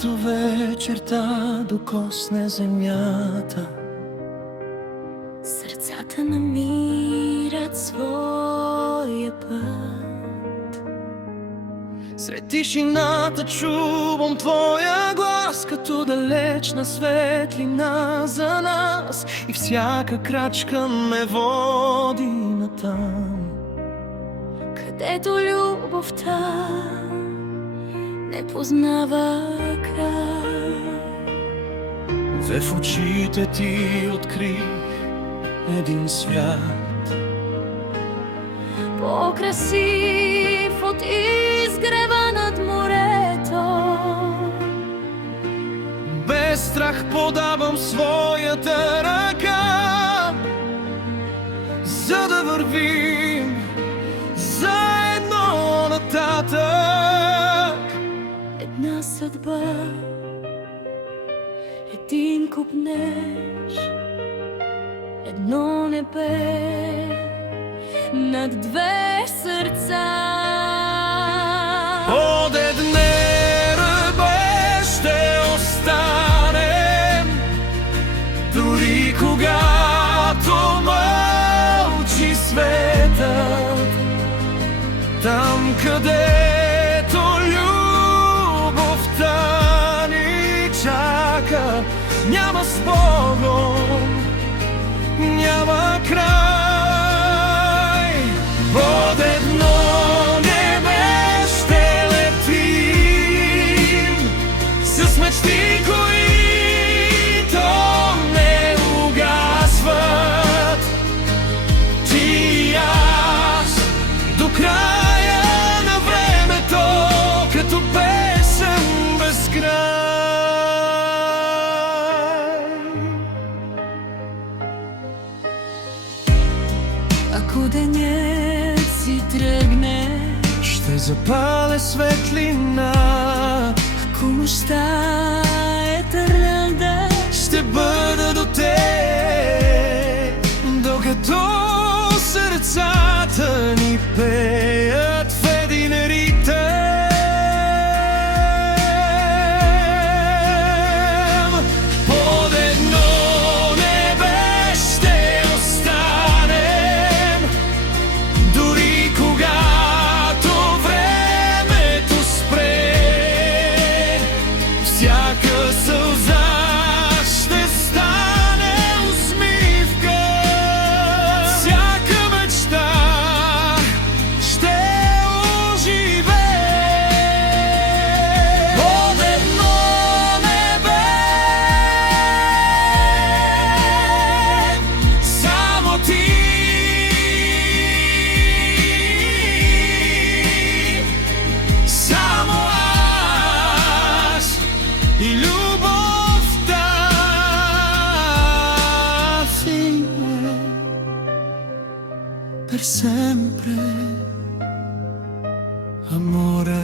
когато вечерта докосне земята. Сърцата намират своя път. Сред тишината чувам твоя глас, като далечна светлина за нас, и всяка крачка ме води натам, където любовта не познава край. В очите ти открих един свят, по-красив от изгрева над морето. без страх подавам своята ръка, за да вървим заедно нататък. Една съдба, един копнеж, едно небе над две сърца. Под едне небе ще останем, дори когато мълчи светът. Там, където любовта ни чака, няма спогон, няма край. Под едно небе ще летим с мечти, които не угасват. Ти и аз до края на времето, като песен без край. Ако денят си тръгне, Ще запаля светлина. ако нощта е твърда, Ще бъда до теб, докато сърцата ни пеят в един ритъм. Под едно небе ще останем, дори когато времето спре. Всяка сълза ще стане усмивка, всяка мечта ще оживее. Под едно небе само ти, само аз и любовта fine per sempre, amore.